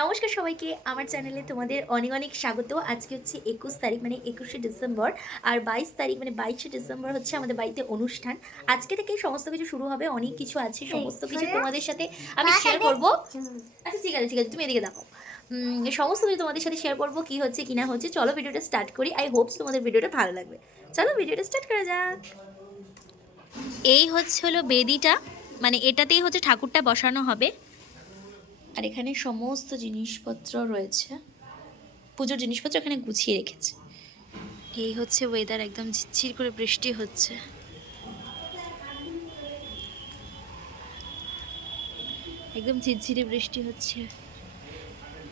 নমস্কার সবাইকে আমার চ্যানেলে তোমাদের অনেক অনেক স্বাগত। আজকে হচ্ছে 21 তারিখ মানে 21শে ডিসেম্বর, আর 22 তারিখ মানে 22শে ডিসেম্বর হচ্ছে আমাদের বাড়িতে অনুষ্ঠান। আজকে থেকেই সমস্ত কিছু শুরু হবে, অনেক কিছু আছে, সমস্ত কিছু তোমাদের সাথে আমি শেয়ার করব। আচ্ছা ঠিক আছে ঠিক আছে, তুমি এদিকে দেখো। সমস্ত কিছু তোমাদের সাথে শেয়ার করবো, কি হচ্ছে কি না হচ্ছে। চলো ভিডিওটা স্টার্ট করি। আই হোপস তোমাদের ভিডিওটা ভালো লাগবে। চলো ভিডিওটা স্টার্ট করা যাক। এই হলো বেদিটা, মানে এটাতেই হচ্ছে ঠাকুরটা বসানো হবে। আর এখানে সমস্ত জিনিসপত্র রয়েছে, পুজোর জিনিসপত্র এখানে গুছিয়ে রেখেছে। এই হচ্ছে ওয়েদার, একদম ঝিরঝির করে বৃষ্টি হচ্ছে। একদম ঝিরঝিরে বৃষ্টি হচ্ছে,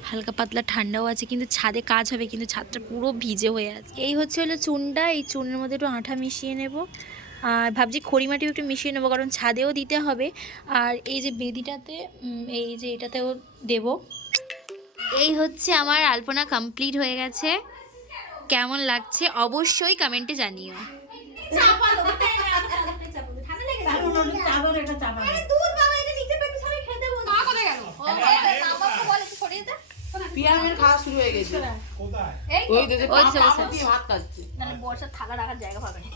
হালকা পাতলা ঠান্ডাও আছে, কিন্তু ছাদে কাজ হবে, কিন্তু ছাদটা পুরো ভিজে হয়ে আছে। এই হলো চুনটা, এই চুনের মধ্যে একটু আঠা মিশিয়ে নেব, আর ভাবছি খড়িমাটিও একটু মিশিয়ে নেবো, কারণ ছাদেও দিতে হবে। আর এই যে বেদিটাতে, এই যে এটাতেও দেব। এই হচ্ছে আমার আলপনা কমপ্লিট হয়ে গেছে। কেমন লাগছে অবশ্যই কমেন্টে জানিও। খাওয়া শুরু হয়ে গেছে। বর্ষার থালা রাখার জায়গা পাবে না।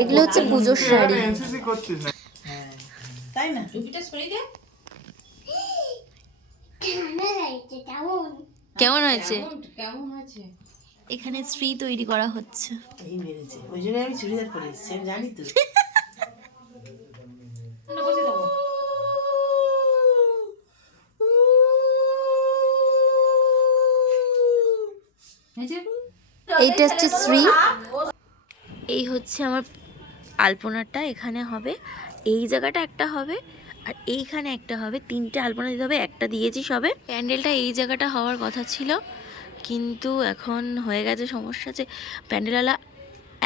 এগুলো হচ্ছে পুজোর শাড়ি, তাই না? কেমন হয়েছে? কেমন হয়েছে? এখানে শ্রী তৈরি করা হচ্ছে। এই মেরেছে, ওই জন্য আমি চুড়িদার পরে এসেছি, আমি জানি তো। এইটা হচ্ছে শ্রী, এই হচ্ছে আমার আলপনাটা এখানে হবে। এই জায়গাটা একটা হবে, আর এইখানে একটা হবে, তিনটে আলপনা দিতে হবে, একটা দিয়েছি সবে। প্যান্ডেলটা এই জায়গাটা হওয়ার কথা ছিল, কিন্তু এখন হয়ে গেছে সমস্যা যে প্যান্ডেলওয়ালা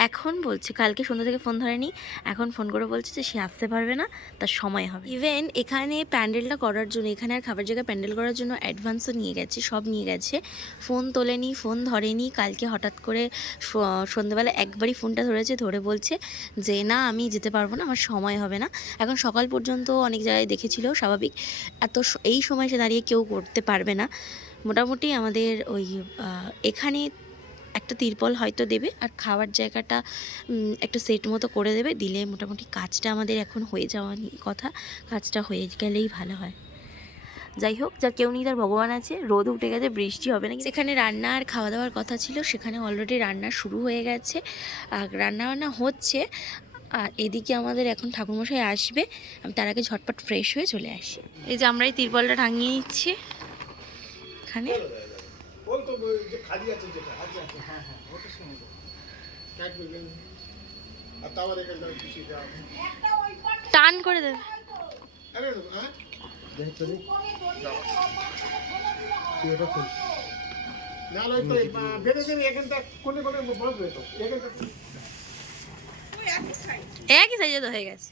এখন বলছে, কালকে সন্ধ্যা থেকে ফোন ধরেনি, এখন ফোন করে বলছে যে সে আসতে পারবে না, তার সময় হবে। ইভেন এখানে প্যান্ডেলটা করার জন্য, এখানে আর খাবার জায়গায় প্যান্ডেল করার জন্য অ্যাডভান্সও নিয়ে গেছে, সব নিয়ে গেছে। ফোন তোলেনি, ফোন ধরেনি। কালকে হঠাৎ করে সন্ধ্যেবেলা একবারই ফোনটা ধরেছে, ধরে বলছে যে না আমি যেতে পারবো না, আমার সময় হবে না। এখন সকাল পর্যন্ত অনেক জায়গায় দেখেছিল, স্বাভাবিক এত এই সময় সে দাঁড়িয়ে কেউ করতে পারবে না। মোটামুটি আমাদের ওই এখানে একটা তিরপল হয়তো দেবে, আর খাওয়ার জায়গাটা একটু সেট মতো করে দেবে, দিলে মোটামুটি কাজটা আমাদের এখন হয়ে যাওয়া কথা। কাজটা হয়ে গেলেই ভালো হয়। যাই হোক, যা কেউ নেই তার ভগবান আছে। রোদ উঠে গেছে, বৃষ্টি হবে না। সেখানে রান্না আর খাওয়া দাওয়ার কথা ছিল, সেখানে অলরেডি রান্না শুরু হয়ে গেছে, আর রান্না হচ্ছে। আর এদিকে আমাদের এখন ঠাকুরমশাই আসবে, আমি তার আগে ঝটপট ফ্রেশ হয়ে চলে আসি। এই যে আমরা এই তিরপলটা টাঙিয়ে নিচ্ছি এখানে। টান করে দেবে। একই সাইজে তো হয়ে গেছে।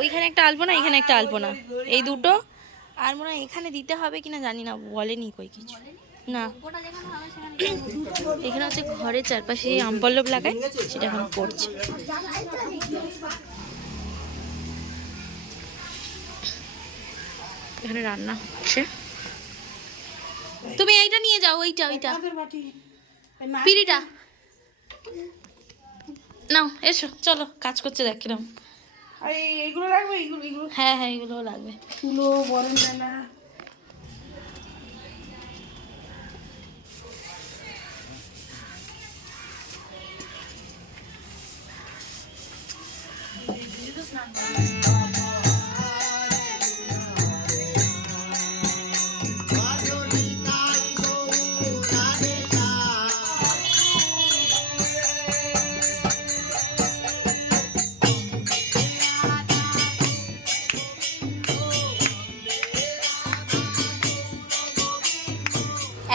ওইখানে একটা আলপনা, এখানে একটা আলপনা, এই দুটো। আর মনে হয় এখানে দিতে হবে কিনা জানি না, বলেনি কই কিছু না। এখানে হচ্ছে ঘরের চারপাশে আমপল্লব লাগায়, সেটা এখন করছে। এখানে রান্না হচ্ছে। তুমি এইটা নিয়ে যাও, ওইটা পিড়িটা নাও, এসো চলো, কাজ করছে দেখলাম। এইগুলো লাগবে, এইগুলো হ্যাঁ হ্যাঁ, এগুলোও লাগবে। তুলো, বরণ ডালা।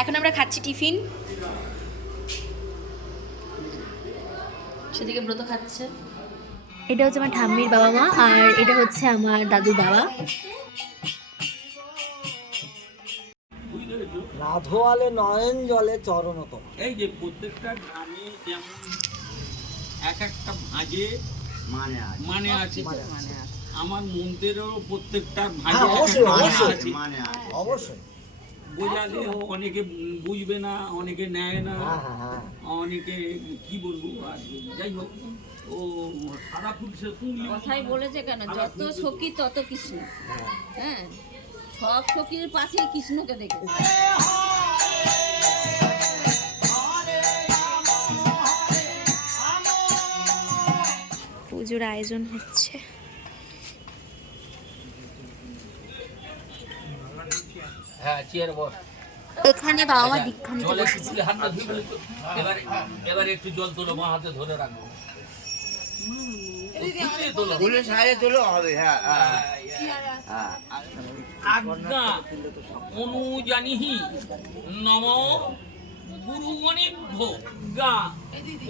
এখন আমরা খাচ্ছি টিফিন, সেদিকে ব্রত খাচ্ছে। এটা হচ্ছে আমার ঠাম্মির বাবা মা, আর এটা হচ্ছে আমার দাদুর বাবা। আধোয়ালে নয়ন জলে চরণত। এই যে প্রত্যেকটা গ্রামে যেমন এক একটা ভাঁজে মানে আছে, আমার মন্ত্রেরও প্রত্যেকটা ভাঁজে হ্যাঁ, অবশ্যই, এক একটা অবশ্যই। মানে আছে। অবশ্যই। বোঝালে অনেকে বুঝবে না, অনেকে নেয় না, হ্যাঁ হ্যাঁ হ্যাঁ। অনেকে কি বলবো। আর যাই হোক, ও সাদা ফুল সে তুললি কথাই বলেছে কেন, যত সখী তত কৃষ্ণ। হ্যাঁ, সব সখীর পাশে কৃষ্ণকে দেখে। পুজোর আয়োজন হচ্ছে। হ্যাঁ, চেয়ার বস। এখানে বাবা মা দীক্ষা নিতে জলে বসেছে। শুকিয়ে হাতটা ধুয়ে তো। এবারে একটু জল তোলো, মা হাতে ধরে রাখো। আজ্ঞা অনুজানিহি নম গুরুগণিভ্য গা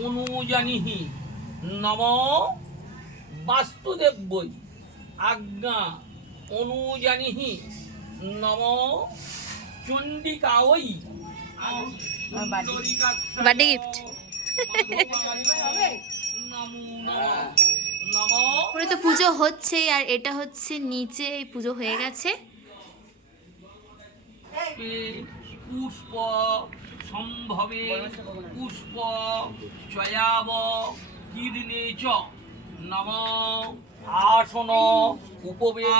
অনুজানিহি নম বাস্তুদেব্যই আজ্ঞা অনুজানিহি নম চণ্ডিকাওই বার্থডে গিফট। পুরো তো পুজো হচ্ছে, আর এটা হচ্ছে নিচে পুজো হয়ে গেছে। পুষ্প সম্ভবে পুষ্প চয়াব কীর্ণে চ নম আসন উপবে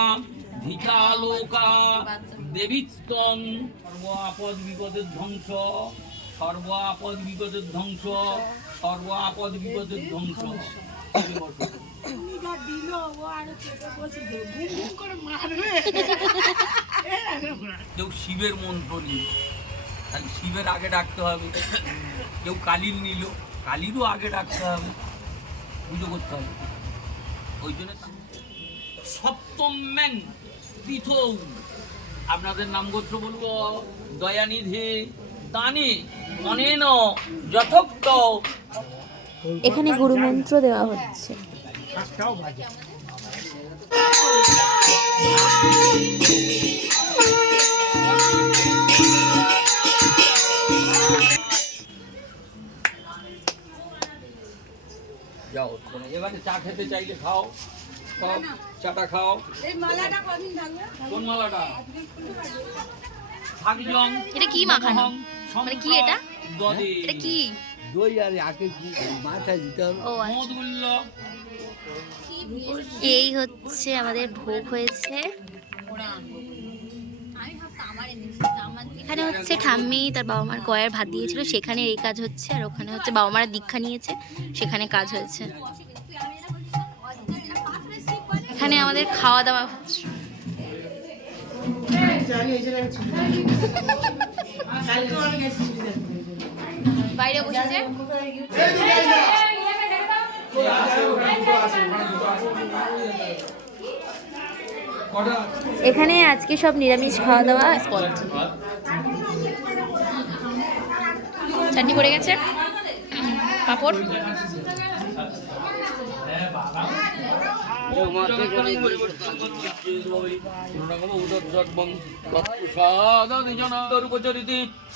ধিতালোকা দেবীত্বং সর্ব আপদ বিপদের ধ্বংস, সর্ব আপদ বিপদের ধ্বংস, সর্ব আপদ বিপদের ধ্বংস। কেউ শিবের মন্ত্র নিল, তাহলে শিবের আগে ডাকতে হবে। কেউ কালীর নিল, কালীরও আগে ডাকতে হবে, পুজো করতে হবে। ওই জন্য সপ্তম ম্যাং পৃথৌ, আপনাদের নাম গোত্র বলবো। দয়ানিধি দানে অনেন যথোক্ত। এখানে গুরু মন্ত্র দেওয়া হচ্ছে। যাও, এবারে চা খেতে চাইলে খাও, খাও, চাটা খাও। কোন মালাটা? শাকজং, এটা কি মাখানো? মহং, মানে কি এটা? দদে, এটা কি? দই আর আগে মাথায় দিতে হবে। ও আচ্ছা। মধুল্য। এই হচ্ছে আমাদের ভোগ হয়েছে। এখানে হচ্ছে ঠাম্মি তার বাবা মার গয়ার ভাত দিয়েছিল, সেখানে এই কাজ হচ্ছে। আর ওখানে হচ্ছে বাবা মারা দীক্ষা নিয়েছে, সেখানে কাজ হয়েছে। এখানে আমাদের খাওয়া দাওয়া হচ্ছে। জানি এই জন্য আমি ছুটি দিই। কালকেও আমি গেছি ছুটি দেখতে। বাইরে বসেছে। এখানে আজকে সব নিরামিষ খাওয়া দাওয়া। চাটনি পড়ে গেছে, পাঁপড়।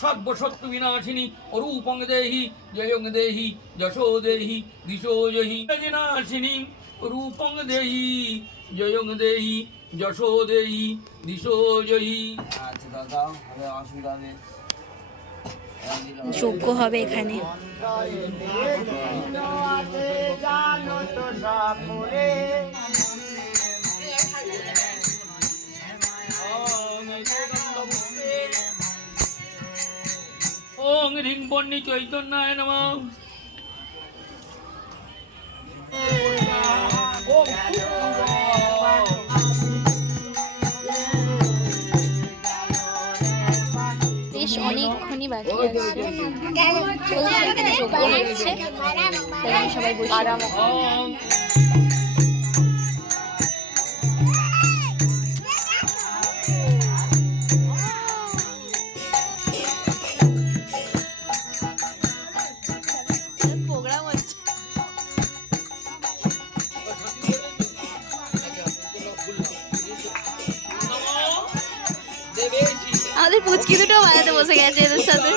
সর্বশত্রু বিনাশিনী অরূপং দেহি জয়ং দেহি যশো দেহি দিশো জহি বিনাশিনী রূপং দেহি জয়ং দেহি যশো দেহি দিশো জহি। আচ্ছা দাদা, হবে অসুবিধা নেই। যজ্ঞ হবে এখানে। ওং হ্রিং বন্নি চৈতন্যায় নমঃ। বেশ অনেকক্ষণই বাকি আছে। চলছে, এখানে যজ্ঞ হচ্ছে, তাই সবাই বসে। ওং প্রোগ্রাম হচ্ছে। আমাদের পুচকি চুটকি দুটো বাজাতে বসে গেছে এদের সাথে।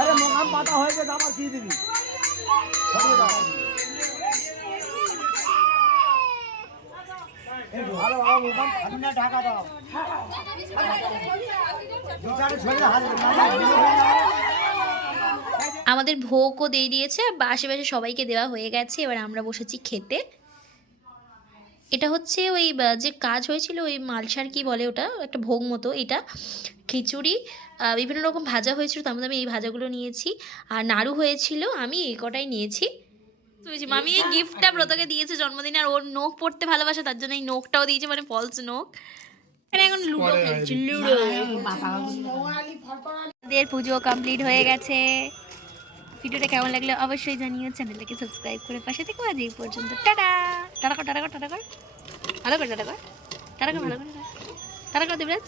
আরে মোকাম পাতা হয়ে গেছে আমার কি দিবি ভালো ভালো মোকাম ঠান্ডা ঢাকা দাও আমাদের ভোগও দিয়ে দিয়েছে, আশেপাশে সবাইকে দেওয়া হয়ে গেছে। এবার আমরা বসেছি খেতে। এটা হচ্ছে ওই যে কাজ হয়েছিল ওই মালসার কি বলে ওটা, একটা ভোগ মতো। এটা খিচুড়ি, বিভিন্ন রকম ভাজা হয়েছিল, তার মধ্যে আমি এই ভাজাগুলো নিয়েছি। আর নাড়ু হয়েছিল, আমি এই কটাই নিয়েছি। মামি এই গিফটটা ব্রতকে দিয়েছে জন্মদিনে, আর ওর নখ পড়তে ভালোবাসে, তার জন্য এই নখটাও দিয়েছে, মানে ফলস নখ। এখন লুডো খেলছি, লুডো। আমাদের পুজো কমপ্লিট হয়ে গেছে। ভিডিওটা কেমন লাগলো অবশ্যই জানিও, চ্যানেলটাকে সাবস্ক্রাইব করে পাশে থেকে আজ এই পর্যন্ত। টাটা টাটা কর, টাটা কর, টাটা কর, ভালো করে টাটা কর, টাটা কর, ভালো করে টাটা কর দেবরাজ।